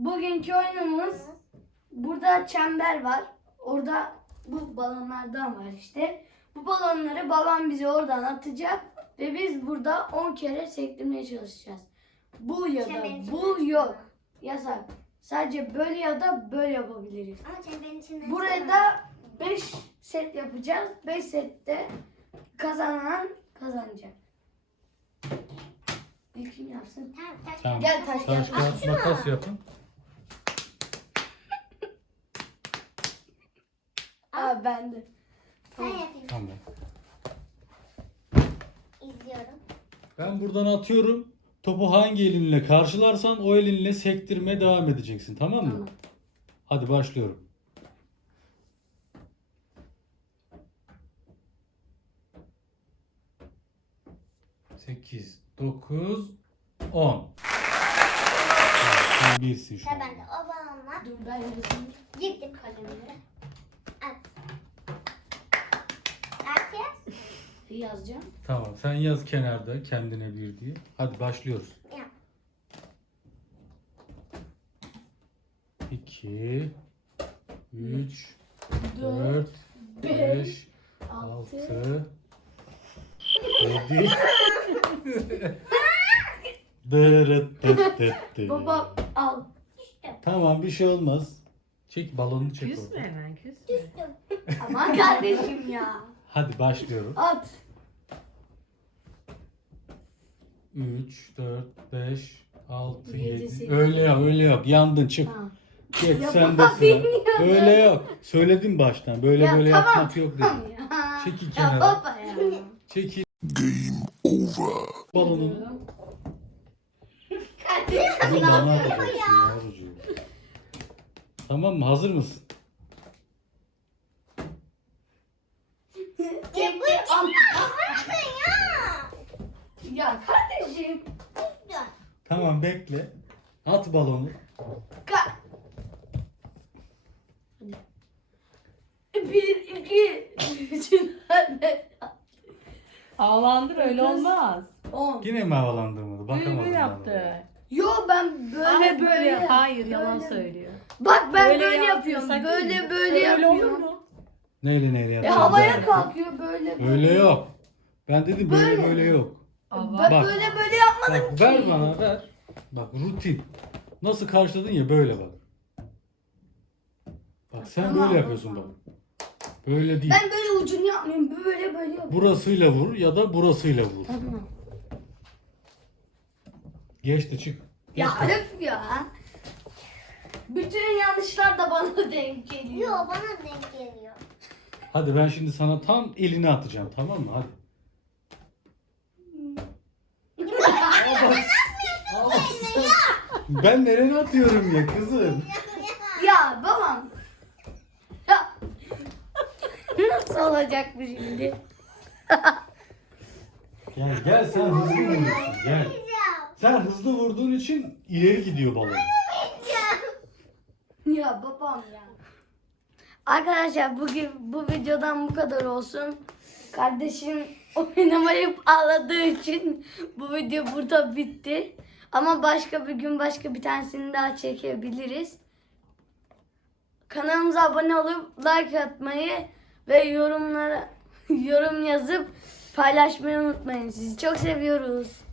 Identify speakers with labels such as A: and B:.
A: Bugünkü oyunumuz, burada çember var. Orada bu balonlardan var işte. Bu balonları babam bize oradan atacak ve biz burada 10 kere sektirmeye çalışacağız. Bu ya da bu yok. Yasak. Sadece böyle ya da böyle yapabiliriz.
B: Ama çemberin içinde.
A: Buraya da 5 set yapacağız. 5 sette kazanan kazanacak. İlk kim yapsın?
C: Tamam.
A: Gel taş
C: Taş,
A: gel.
C: kağıt, makas yapın.
A: Aa ben de.
B: Sen yapayım.
C: Tamam.
B: İzliyorum.
C: Ben buradan atıyorum. Topu hangi elinle karşılarsan o elinle sektirmeye devam edeceksin. Tamam mı?
A: Tamam.
C: Hadi başlıyorum. Sekiz, 9, 10. Sen birsin şu
B: Ve
C: an.
B: ben de o balonla
A: Dur ben yazayım.
B: girdim.
A: Kalemleri.
B: At. At yaz.
A: Yazacağım.
C: Tamam, sen yaz kenarda kendine bir diye. Hadi başlıyoruz.
B: Yap.
C: 2, 3,
A: 4,
C: 4, 5,
A: 6.
C: 6, 7. Dırıt dıt dıt dıt.
A: Baba al.
C: Tamam, bir şey olmaz. Çek balonu, çek
D: Küsme
C: oradan.
D: hemen küsme.
B: Düştüm.
A: Aman kardeşim ya.
C: Hadi başlıyorum.
A: At.
C: 3, 4, 5, 6,
A: Yedi,
C: 7.
A: sekiz.
C: Öyle yap, öyle yap. Yandın, çık.
A: Tamam.
C: Geç
A: Ya
C: sen de
A: baba,
C: sıra.
A: bilmiyorum.
C: Öyle yok. Söyledim baştan. Böyle
A: Ya
C: böyle
A: tamam,
C: yapmak yok dedim.
A: tamam ya.
C: Çekil
A: Ya
C: kenara.
A: baba ya.
C: Çekil. Balonu.
A: Kardeşim
C: Kızım
A: ne
C: bana
A: yapıyorsun?
C: atacaksın yavrucuğum. Tamam mı? Hazır mısın?
B: Ya bu
A: Al.
B: çıkmasın ya.
A: Ya kardeşim.
B: Düştüm.
C: Tamam, bekle. At balonu.
A: Ka Bir, iki, üç, dört,
D: Ağlandır öyle
A: Kız.
D: olmaz.
A: 10.
C: Yine mi havalandırmadı?
D: Böyle
C: Bakamadım.
D: böyle
C: ben
D: yaptı.
A: Yo ben böyle
D: Hayır,
A: böyle.
D: yap. Hayır yalan
A: Böyle.
D: söylüyor.
A: Bak ben böyle
D: yapıyorsak
A: yapıyorum. Böyle
D: iyi.
A: böyle
D: Öyle olur
A: yapıyorum.
D: mu?
C: Neyle
A: E
C: yapacağız?
A: havaya kalkıyor böyle böyle.
C: Öyle yok. Ben dedim böyle
A: Böyle.
C: böyle yok.
D: Ava.
A: Ben
C: Bak.
A: böyle böyle yapmadım
C: Bak
A: ki.
C: ver bana, ver. Bak rutin. Nasıl karşıladın ya, böyle bak. Bak sen
A: Tamam,
C: böyle yapıyorsun bak.
A: tamam.
C: Böyle değil.
A: Ben böyle ucunu yapmıyorum. Böyle böyle yapıyorum.
C: Burasıyla vur ya da burasıyla vur.
A: Tamam.
C: Geçti, çık.
A: Ya
C: Geçti.
A: öf ya. Bütün yanlışlar da bana denk geliyor.
B: Yo bana denk geliyor.
C: Hadi ben şimdi sana tam elini atacağım, tamam mı? Hadi. Ben nereye atıyorum ya kızım?
A: Ya babam. Ya. Nasıl olacak bu şimdi?
C: Gel gel, sen hızlı vuruyorsun, gel. Sen hızlı vurduğun için ileri gidiyor balon.
A: Ya babam ya. Arkadaşlar bugün bu videodan bu kadar olsun. Kardeşim oynamayıp ağladığı için bu video burada bitti. Ama başka bir gün başka bir tanesini daha çekebiliriz. Kanalımıza abone olup like atmayı ve yorum yazıp paylaşmayı unutmayın. Sizi çok seviyoruz.